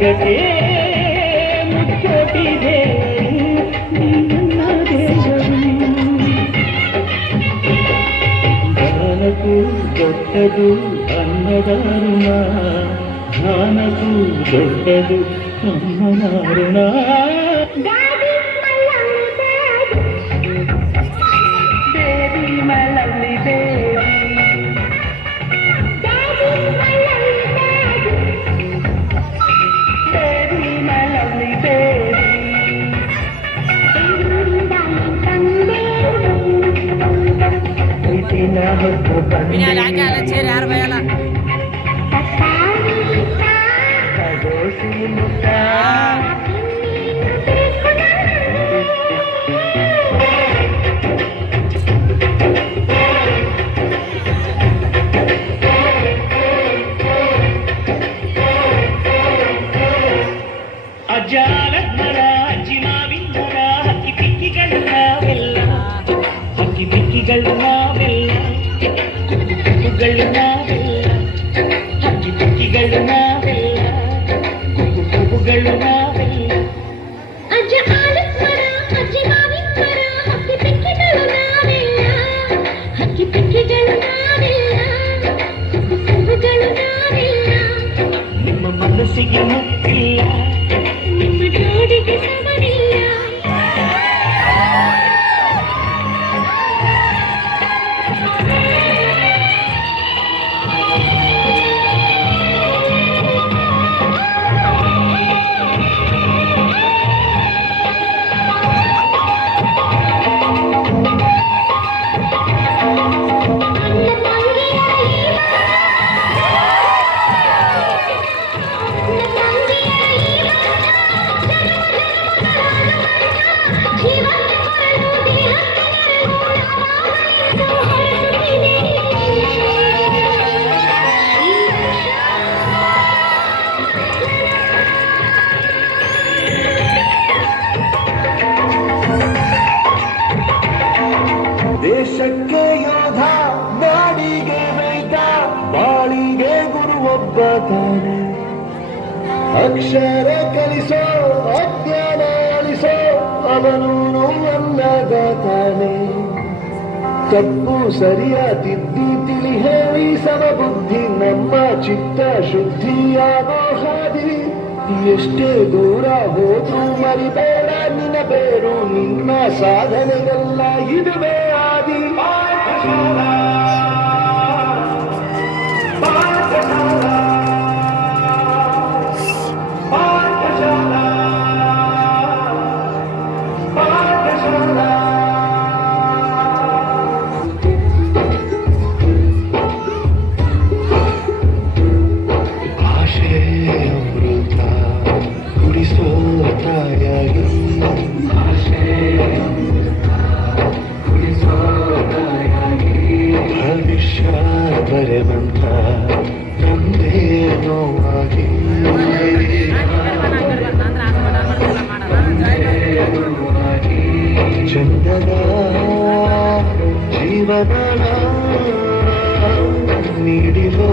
ಜಗತ್ತೇ ಮುಚ್ಚೋಟಿದೆ ನಿನ್ನ ದೇಶವು. ಜ್ಞಾನಕ್ಕೂ ದೊಡ್ಡದು ಅನ್ನದಾರುಣ, ಜ್ಞಾನಕ್ಕೂ ದೊಡ್ಡದು ಅನ್ನದಾರುಣ. Pinala ka lang sir, arba yala. ಅಜ್ಜಾಲದ ಮರ ಅಜ್ಜಿ ಮಾವಿನ ಮರ ಹಕ್ಕಿ ಪಿಕ್ಕಿಗಳು ನಾವೆಲ್ಲ, ಹಕ್ಕಿ ಪಿಕ್ಕಿಗಳು ನಾವೆಲ್ಲ, ಕುಕ್ಕುಗಳು ನಾವೆಲ್ಲ, ಹಕ್ಕಿ ಪಿಕ್ಕಿಗಳು ನಾವೆಲ್ಲ, ಕುಕ್ಕುಗಳು ನಾವೆಲ್ಲ. ಅಜ್ಜ ಆಲದ ಮರ ಅಜ್ಜಿ ಮಾವಿನ ಮರ ಹಕ್ಕಿ ಪಿಕ್ಕಿಗಳು ನಾವೆಲ್ಲ, ಹಕ್ಕಿ ಪಿಕ್ಕಿಗಳು ನಾವೆಲ್ಲ, ಕುಕ್ಕುಗಳು ನಾವೆಲ್ಲ. ನಿಮ್ಮ ಮನಸ್ಸಿಗೆ ಮುಟ್ಟಿಲ್ಲ, ನಿಮ್ಮ ಜೋಡಿಗೆ ಸಮನಿಲ್ಲ. ದೇಶಕ್ಕೆ ಯೋಧ, ನಾಡಿಗೆ ರೈತ, ಬಾಳಿಗೆ ಗುರು ಒಬ್ಬ ತಾನೆ. ಅಕ್ಷರ ಕಲಿಸೋ ಅಜ್ಞಾನ ಅಳಿಸೋ ಅವನೂನು ಅನ್ನದಾತಾನೆ. ತಪ್ಪು ಸರಿಯ ತಿದ್ದಿ ತಿಳಿ ಹೇಳಿ ಸಮಬುದ್ಧಿ ನಮ್ಮ ಚಿತ್ತ ಶುದ್ಧಿಯಾಗೋ ಹಾದಿ. ಎಷ್ಟೇ ದೂರ ಹೋದ್ರೂ ಮರಿಬೇಡ ನಿನ್ನ ಬೇರು, ನಿನ್ನ ಸಾಧನೆಗೆಲ್ಲ ಇದುವೇ ಆದಿ. ಪಾಠಶಾಲಾ ಪಾಠಶಾಲಾ ಪಾಠಶಾಲಾ ಪಾಠಶಾಲಾ. ಭಾಷೆ ಅಮೃತ ಕುಡಿಸೋ ತಾಯಾಗಿ, ಭವಿಷ್ಯ ಬರೆವಂತ ನಮ್ದೇ ನೋವಾಗಿ. ಚಂದದ ಜೀವನ ನೀಡಿರೋ